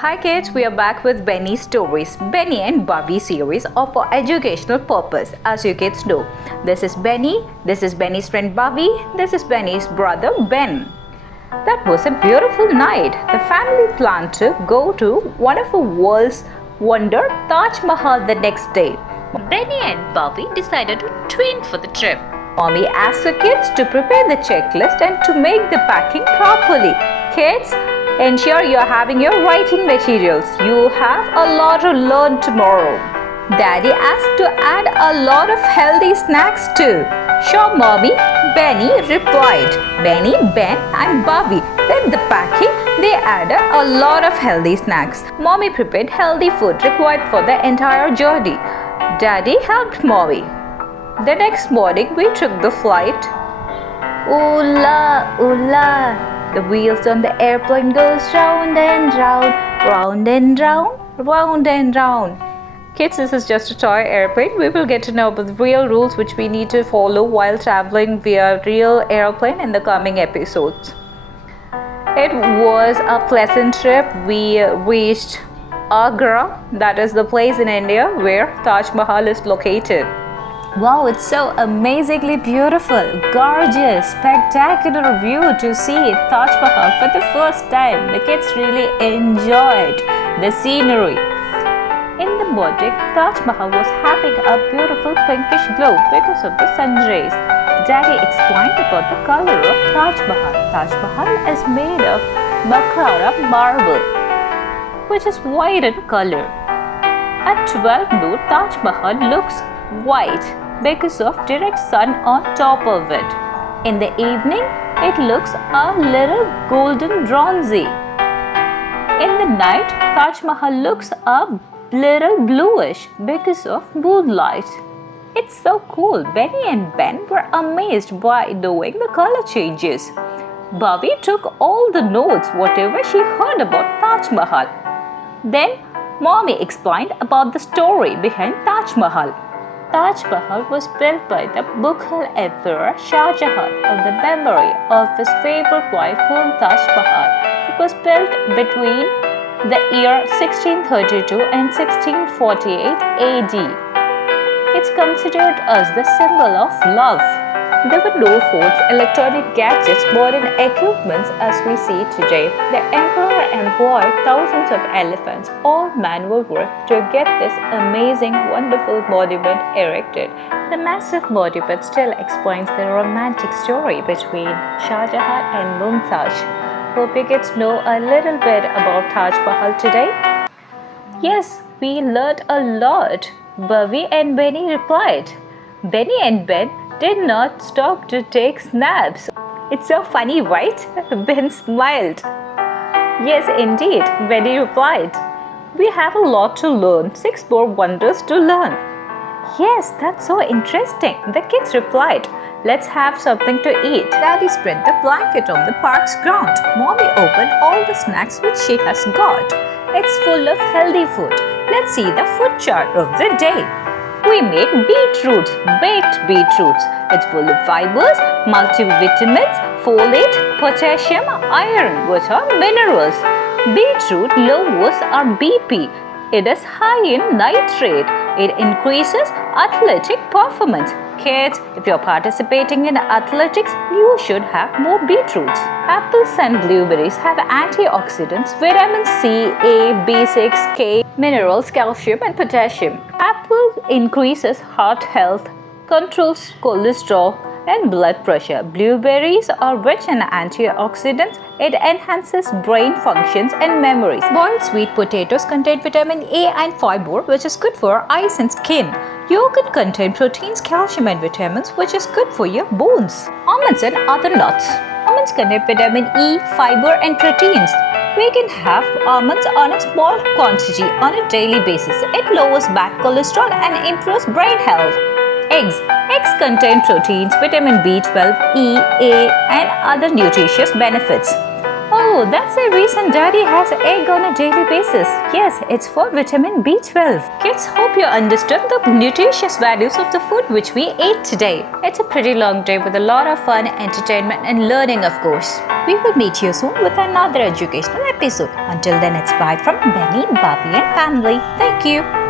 Hi kids, we are back with Benny's stories. Benny and Bhavi series are for educational purpose. As you kids know, this is Benny, this is Benny's friend Bhavi, this is Benny's brother Ben. That was a beautiful night. The family planned to go to one of the world's wonder, Taj Mahal, the next day. Benny and Bhavi decided to train for the trip. Mommy asked the kids to prepare the checklist and to make the packing properly. Kids, ensure you are having your writing materials. You have a lot to learn tomorrow. Daddy asked to add a lot of healthy snacks too. Sure, Mommy, Benny replied. Benny, Ben and Bhavi did the packing. They added a lot of healthy snacks. Mommy prepared healthy food required for the entire journey. Daddy helped Mommy. The next morning we took the flight. Ooh la, ooh la. The wheels on the airplane goes round and round, round and round, round and round. Kids, this is just a toy airplane. We will get to know about the real rules which we need to follow while traveling via real airplane in the coming episodes. It was a pleasant trip. We reached Agra, that is the place in India where Taj Mahal is located. Wow, it's so amazingly beautiful, gorgeous, spectacular view to see Taj Mahal for the first time. The kids really enjoyed the scenery. In the morning, Taj Mahal was having a beautiful pinkish glow because of the sun rays. Daddy explained about the color of Taj Mahal. Taj Mahal is made of Makhara marble, which is white in color. At 12 noon, Taj Mahal looks white because of direct sun on top of it. In the evening, it looks a little golden bronzy. In the night, Taj Mahal looks a little bluish because of moonlight. It's so cool. Benny and Ben were amazed by knowing the color changes. Bhavi took all the notes, whatever she heard about Taj Mahal. Then, Mommy explained about the story behind Taj Mahal. Taj Mahal was built by the Mughal Emperor Shahjahan in the memory of his favorite wife Mumtaj Mahal. It was built between the year 1632 and 1648 AD. It's considered as the symbol of love. There were no phones, electronic gadgets, modern equipments as we see today. The emperor employed thousands of elephants, all manual work, to get this amazing, wonderful monument erected. The massive monument still explains the romantic story between Shahjahan and Mumtaj. Hope you kids know a little bit about Taj Mahal today. Yes, we learned a lot. Bhavi and Benny replied. Benny and Ben did not stop to take snaps. It's so funny, right? Ben smiled. Yes, indeed, Benny replied. We have a lot to learn, 6 more wonders to learn. Yes, that's so interesting, the kids replied. Let's have something to eat. Daddy spread the blanket on the park's ground. Mommy opened all the snacks which she has got. It's full of healthy food. Let's see the food chart of the day. We made beetroots, baked beetroots. It's full of fibers, multivitamins, folate, potassium, iron, which are minerals. Beetroot lowers our BP. It is high in nitrate. It increases athletic performance. Kids, if you're participating in athletics, you should have more beetroots. Apples and blueberries have antioxidants, vitamin C, A, B6, K, minerals, calcium and potassium. Apple increases heart health, controls cholesterol and blood pressure. Blueberries are rich in antioxidants. It enhances brain functions and memories. Boiled sweet potatoes contain vitamin A and fiber, which is good for eyes and skin. Yogurt contains proteins, calcium and vitamins, which is good for your bones. Almonds and other nuts. Almonds contain vitamin E, fiber and proteins. We can have almonds on a small quantity on a daily basis. It lowers bad cholesterol and improves brain health. Eggs. Eggs contain proteins, vitamin B12, E, A and other nutritious benefits. Oh, Oh, that's the reason Daddy has egg on a daily basis. Yes, it's for vitamin B12. Kids, hope you understood the nutritious values of the food which we ate today. It's a pretty long day with a lot of fun, entertainment and learning, of course. We will meet you soon with another educational episode. Until then, it's bye from Benny, Bhavi and family. Thank you.